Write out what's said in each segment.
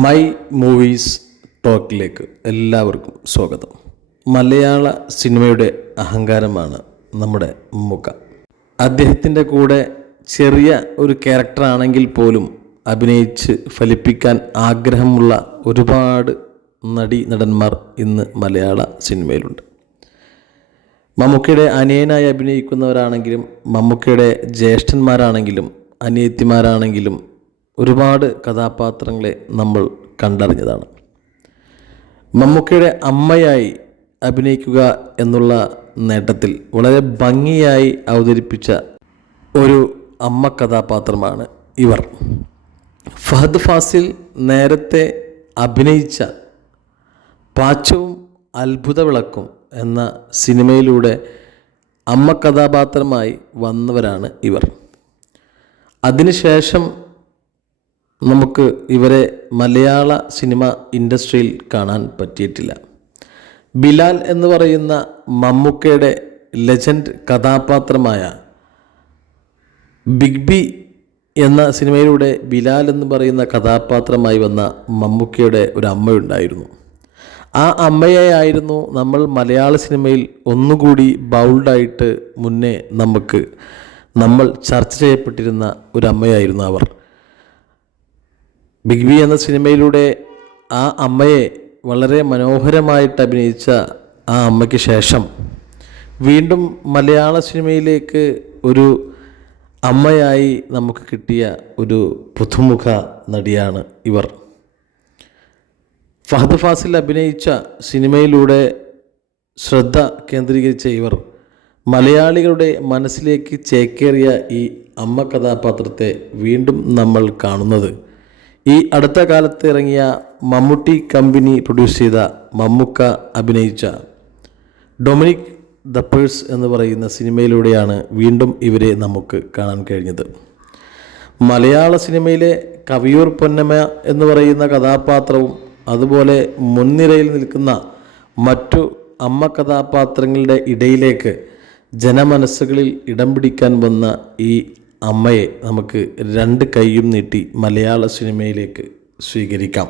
My movies ടോക്കിലേക്ക് എല്ലാവർക്കും സ്വാഗതം. മലയാള സിനിമയുടെ അഹങ്കാരമാണ് നമ്മുടെ മമ്മൂക്ക. അദ്ദേഹത്തിൻ്റെ കൂടെ ചെറിയ ഒരു ക്യാരക്ടറാണെങ്കിൽ പോലും അഭിനയിച്ച് ഫലിപ്പിക്കാൻ ആഗ്രഹമുള്ള ഒരുപാട് നടന്മാർ ഇന്ന് മലയാള സിനിമയിലുണ്ട്. മമ്മൂക്കയുടെ അനിയനായി അഭിനയിക്കുന്നവരാണെങ്കിലും മമ്മൂക്കയുടെ ജ്യേഷ്ഠന്മാരാണെങ്കിലും അനിയത്തിമാരാണെങ്കിലും ഒരുപാട് കഥാപാത്രങ്ങളെ നമ്മൾ കണ്ടറിഞ്ഞതാണ്. മമ്മൂക്കയുടെ അമ്മയായി അഭിനയിക്കുക എന്നുള്ള നേട്ടത്തിൽ വളരെ ഭംഗിയായി അവതരിപ്പിച്ച ഒരു അമ്മ കഥാപാത്രമാണ് ഇവർ. ഫഹദ് ഫാസിൽ നേരത്തെ അഭിനയിച്ച പാച്ചവും അത്ഭുത വിളക്കും എന്ന സിനിമയിലൂടെ അമ്മ കഥാപാത്രമായി വന്നവരാണ് ഇവർ. അതിനുശേഷം നമുക്ക് ഇവരെ മലയാള സിനിമ ഇൻഡസ്ട്രിയിൽ കാണാൻ പറ്റിയിട്ടില്ല. ബിലാൽ എന്ന് പറയുന്ന മമ്മൂക്കയുടെ ലെജൻഡ് കഥാപാത്രമായ ബിഗ് ബി എന്ന സിനിമയിലൂടെ ബിലാൽ എന്ന് പറയുന്ന കഥാപാത്രമായി വന്ന മമ്മൂക്കയുടെ ഒരു അമ്മയുണ്ടായിരുന്നു. ആ അമ്മയായിരുന്നു നമ്മൾ മലയാള സിനിമയിൽ ഒന്നുകൂടി ബൗൾഡായിട്ട് മുന്നേ നമ്മൾ ചർച്ച ചെയ്യപ്പെട്ടിരുന്ന ഒരു അമ്മയായിരുന്നു അവർ. ബിഗ് ബി എന്ന സിനിമയിലൂടെ ആ അമ്മയെ വളരെ മനോഹരമായിട്ട് അഭിനയിച്ച ആ അമ്മയ്ക്ക് ശേഷം വീണ്ടും മലയാള സിനിമയിലേക്ക് ഒരു അമ്മയായി നമുക്ക് കിട്ടിയ ഒരു പുതുമുഖ നടിയാണ് ഇവർ. ഫഹദ് ഫാസിൽ അഭിനയിച്ച സിനിമയിലൂടെ ശ്രദ്ധ കേന്ദ്രീകരിച്ച ഇവർ മലയാളികളുടെ മനസ്സിലേക്ക് ചേക്കേറിയ ഈ അമ്മ കഥാപാത്രത്തെ വീണ്ടും നമ്മൾ കാണുന്നത് ഈ അടുത്ത കാലത്ത് ഇറങ്ങിയ മമ്മൂട്ടി കമ്പനി പ്രൊഡ്യൂസ് ചെയ്ത മമ്മൂക്ക അഭിനയിച്ച ഡൊമിനിക് ദ പേഴ്സ് എന്ന് പറയുന്ന സിനിമയിലൂടെയാണ് വീണ്ടും ഇവരെ നമുക്ക് കാണാൻ കഴിഞ്ഞത്. മലയാള സിനിമയിലെ കവിയൂർ പൊന്നമ്മ എന്ന് പറയുന്ന കഥാപാത്രവും അതുപോലെ മുൻനിരയിൽ നിൽക്കുന്ന മറ്റു അമ്മ കഥാപാത്രങ്ങളുടെ ഇടയിലേക്ക് ജനമനസ്സുകളിൽ ഇടം പിടിക്കാൻ വന്ന ഈ അമ്മയെ നമുക്ക് രണ്ട് കൈയും നീട്ടി മലയാള സിനിമയിലേക്ക് സ്വീകരിക്കാം.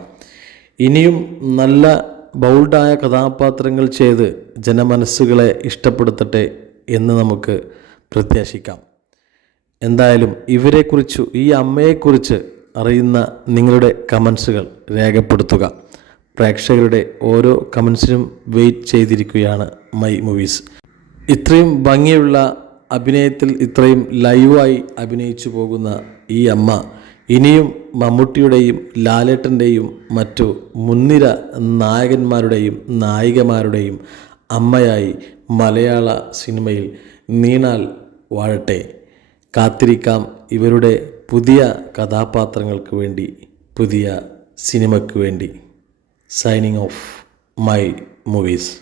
ഇനിയും നല്ല ബൗൾഡായ കഥാപാത്രങ്ങൾ ചെയ്ത് ജനമനസ്സുകളെ ഇഷ്ടപ്പെടുത്തട്ടെ എന്ന് നമുക്ക് പ്രത്യാശിക്കാം. എന്തായാലും ഇവരെക്കുറിച്ച്, ഈ അമ്മയെക്കുറിച്ച് അറിയുന്ന നിങ്ങളുടെ കമൻസുകൾ രേഖപ്പെടുത്തുക. പ്രേക്ഷകരുടെ ഓരോ കമൻസിനും വെയിറ്റ് ചെയ്തിരിക്കുകയാണ് മൈ മൂവീസ്. ഇത്രയും ഭംഗിയുള്ള അഭിനയത്തിൽ ഇത്രയും ലൈവായി അഭിനയിച്ചു പോകുന്ന ഈ അമ്മ ഇനിയും മമ്മൂട്ടിയുടെയും ലാലേട്ടൻ്റെയും മറ്റു മുൻനിര നായകന്മാരുടെയും നായികമാരുടെയും അമ്മയായി മലയാള സിനിമയിൽ നീണാൽ വാഴട്ടെ. കാത്തിരിക്കാം ഇവരുടെ പുതിയ കഥാപാത്രങ്ങൾക്ക് വേണ്ടി, പുതിയ സിനിമയ്ക്ക് വേണ്ടി. Signing off my movies.